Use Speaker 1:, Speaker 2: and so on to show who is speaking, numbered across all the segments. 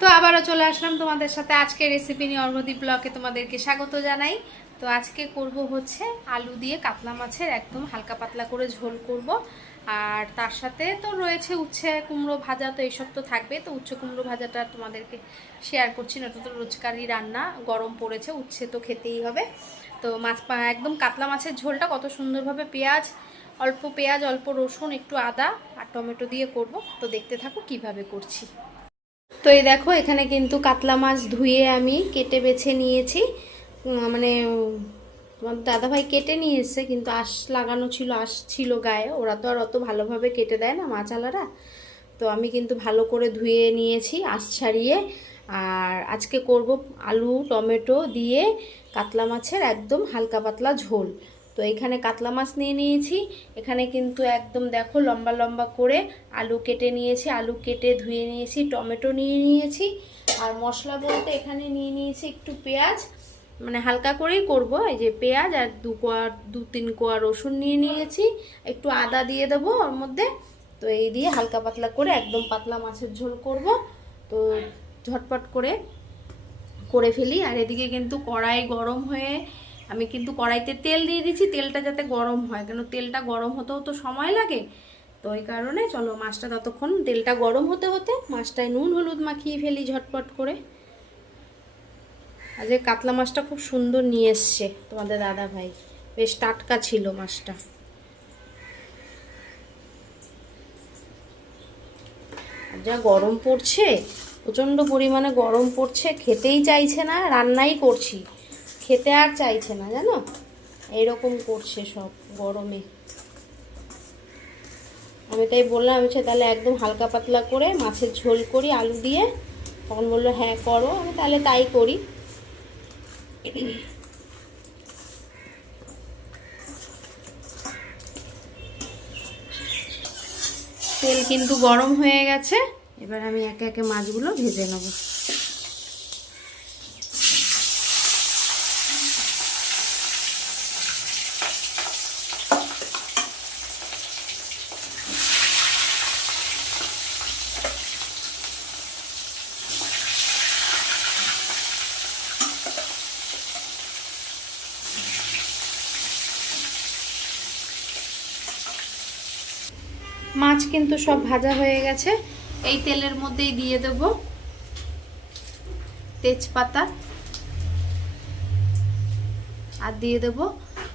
Speaker 1: তো আবারও চলে আসলাম তোমাদের সাথে আজকে রেসিপি নিয়ে অর্ঘদীপ ব্লকে তোমাদেরকে স্বাগত জানাই। তো আজকে করব হচ্ছে আলু দিয়ে কাতলা মাছের একদম হালকা পাতলা করে ঝোল করব। আর তার সাথে তো রয়েছে উচ্ছে কুমড়ো ভাজা, তো এইসব তো থাকবে। তো উচ্ছে কুমড়ো ভাজাটা তোমাদেরকে শেয়ার করছি না তো রোজকারই রান্না, গরম পড়েছে, উচ্ছে তো খেতেই হবে। তো মাছ একদম কাতলা মাছের ঝোলটা কত সুন্দরভাবে পেঁয়াজ, অল্প পেঁয়াজ, অল্প রসুন, একটু আদা আর টমেটো দিয়ে করব। তো দেখতে থাকো কীভাবে করছি। তো এই দেখো, এখানে কিন্তু কাতলা মাছ ধুয়ে আমি কেটে বেছে নিয়েছি। মানে দাদাভাই কেটে নিয়ে কিন্তু আঁশ লাগানো ছিল, আঁশ ছিল গায়ে। ওরা তো আর অত ভালোভাবে কেটে দেয় না মাছালারা তো আমি কিন্তু ভালো করে ধুয়ে নিয়েছি, আঁশ ছাড়িয়ে। আর আজকে করব আলু, টমেটো দিয়ে কাতলা মাছের একদম হালকা পাতলা ঝোল। তো এখানে কাতলা মাছ নিয়ে নিয়েছি। এখানে কিন্তু একদম দেখো লম্বা লম্বা করে আলু কেটে নিয়েছি, আলু কেটে ধুয়ে নিয়েছি, টমেটো নিয়ে নিয়েছি। আর মশলা বলতে এখানে নিয়ে নিয়েছি একটু পেঁয়াজ। মানে হালকা করেই করব, এই যে পেঁয়াজ আর দু কোয়া, দু তিন কোয়া রসুন নিয়ে নিয়েছি। একটু আদা দিয়ে দেবো ওর মধ্যে। তো এই দিয়ে হালকা পাতলা করে একদম পাতলা মাছের ঝোল করব। তো ঝটপট করে করে ফেলি। আর এদিকে কিন্তু কড়াই গরম হয়ে আমি কিন্তু কড়াইতে তেল দিয়ে দিচ্ছি, তেলটা যাতে গরম হয়। কেন তেলটা গরম হতেও তো সময় লাগে। তো ওই কারণে চলো মাছটা ততক্ষণ, তেলটা গরম হতে হতে মাছটায় নুন, হলুদ মাখিয়ে ফেলি ঝটপট করে। আজ এই কাতলা মাছটা খুব সুন্দর নিয়ে এসছে তোমাদের দাদা ভাই। বেশ টাটকা ছিল মাছটা। যা গরম পড়ছে, প্রচণ্ড পরিমাণে গরম পড়ছে, খেতেই চাইছে না, রান্নাই করছি। খেতে আর চাইছে না, জানো? এইরকম করছে সব গরমে। আমি তাই বললাম, আমি তাহলে একদম হালকা পাতলা করে মাছের ঝোল করি, আলু দিয়ে। তখন বলল হ্যাঁ করো। আমি তাহলে তাই করি। তেল কিন্তু গরম হয়ে গেছে। এবার আমি একে একে মাছগুলো ভেজে নেব। মাছ কিন্তু সব ভাজা হয়ে গেছে। এই তেলের মধ্যেই দিয়ে দেব তেজপাতা। আর দিয়ে দেব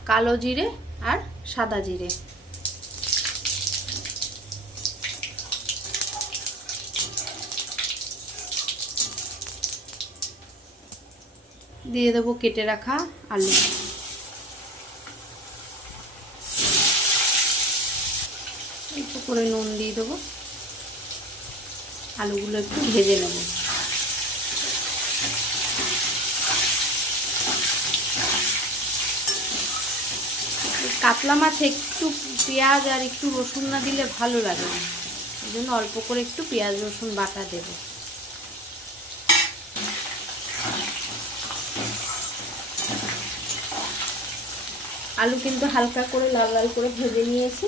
Speaker 1: কালো জিরে আর সাদা জিরে। দিয়ে দেব কেটে রাখা আলু একটু করে নুন দিয়ে দেবো। আলুগুলো একটু ভেজে নেব। কাতলা মাছ একটু পেঁয়াজ আর একটু রসুন না দিলে ভালো লাগে না। এই জন্য অল্প করে একটু পেঁয়াজ, রসুন বাটা দেব। আলু কিন্তু হালকা করে লাল লাল করে ভেজে নিয়েছি।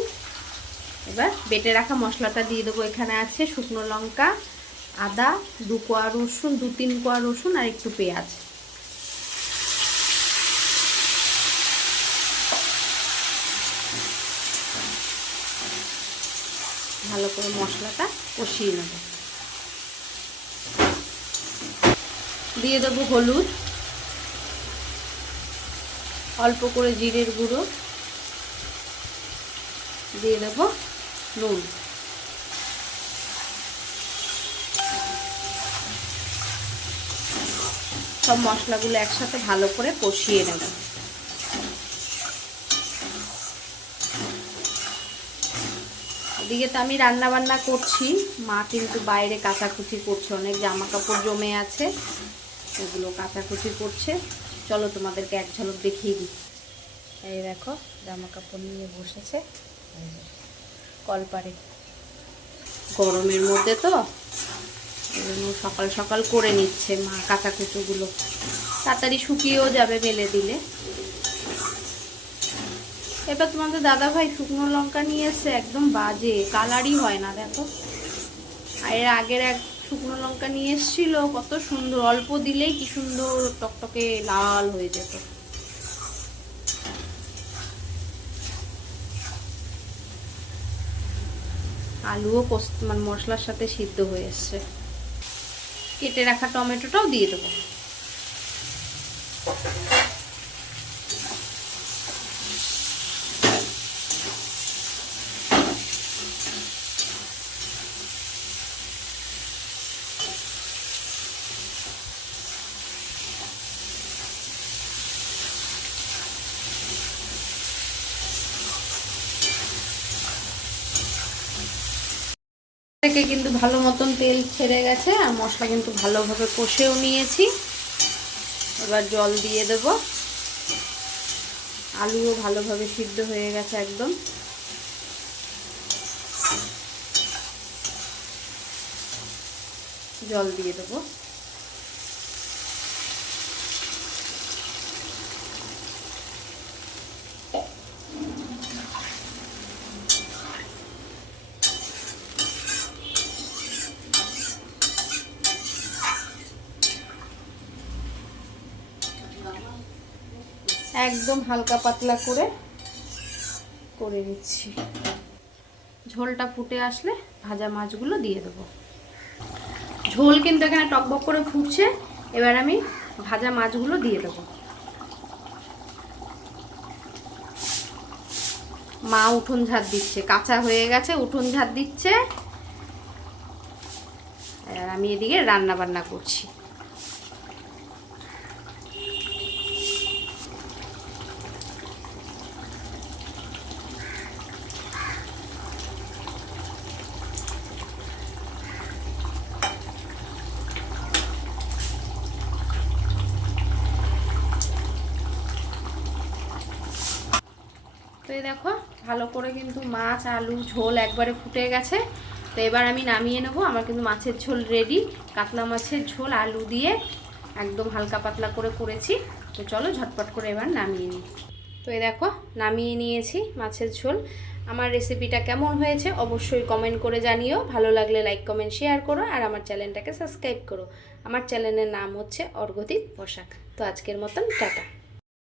Speaker 1: এবার বেটে রাখা মশলাটা দিয়ে দেবো। এখানে আছে শুকনো লঙ্কা, আদা, দু কোয়া রসুন, দু তিন কোয়া রসুন আর একটু পেঁয়াজ। ভালো করে মশলাটা কষিয়ে নেব। দিয়ে দেবো হলুদ, অল্প করে জিরের গুঁড়ো। দিয়ে দেবো নুন। সব মশলাগুলো একসাথে ভালো করে কষিয়ে নেব। এদিকে তো আমি রান্না বান্না করছি। মা কিন্তু বাইরে কাচাকুচি করছে, অনেক জামা কাপড় জমে আছে। এগুলো কাচাকুচি করছে। চলো তোমাদেরকে এক ঝলক দেখিয়ে দিই। এই দেখো জামা কাপড় নিয়ে বসেছে। কলপারে। গরমের মধ্যে তো? সকাল সকাল করে নিচ্ছে মা কাঁচা কুচোগুলো। তাড়াতাড়ি শুকিয়েও যাবে মেলে দিলে। এবার তোমাদের দাদা ভাই শুকনো লঙ্কা নিয়ে এসছে একদম বাজে, কালারই হয় না, দেখো। আর এর আগের এক শুকনো লঙ্কা নিয়ে এসেছিল, কত সুন্দর, অল্প দিলেই কি সুন্দর, টকটকে লাল হয়ে যেত। আলুও পোস্ত মানে মশলার সাথে সিদ্ধ হয়ে এসছে। কেটে রাখা টমেটোটাও দিয়ে দেবো। থেকে কিন্তু ভালো মতন তেল ছেড়ে গেছে, আর মশলা কিন্তু ভালোভাবে কষেও নিয়েছি। এবার জল দিয়ে দেব। আলুও ভালোভাবে সিদ্ধ হয়ে গেছে একদম। জল দিয়ে দেবো। একদম হালকা পাতলা করে করে নিচ্ছি। ঝোলটা ফুটে আসলে ভাজা মাছগুলো দিয়ে দেবো। ঝোল কিন্তু এখানে টকবক করে ফুটছে, এবার আমি ভাজা মাছগুলো দিয়ে দেবো। মা উঠোন ঝাড় দিচ্ছে, কাঁচা হয়ে গেছে, উঠোন ঝাড় দিচ্ছে। আর আমি এদিকে রান্না বান্না করছি। তো দেখো, ভালো করে কিন্তু মাছ, আলু, ঝোল একবারে ফুটে গেছে। তো এবার আমি নামিয়ে নেব। আমার কিন্তু মাছের ঝোল রেডি কাতলা মাছের ঝোল, আলু দিয়ে একদম হালকা পাতলা করে করেছি। তো চলো ঝটপট করে এবার নামিয়ে নিই। তো এই দেখো, নামিয়ে নিয়েছি মাছের ঝোল। আমার রেসিপিটা কেমন হয়েছে অবশ্যই কমেন্ট করে জানিও। ভালো লাগলে লাইক কমেন্ট শেয়ার করো আর আমার চ্যানেলটাকে সাবস্ক্রাইব করো। আমার চ্যানেলের নাম হচ্ছে অর্ঘদীপ পোশাক তো আজকের মতন টাটা।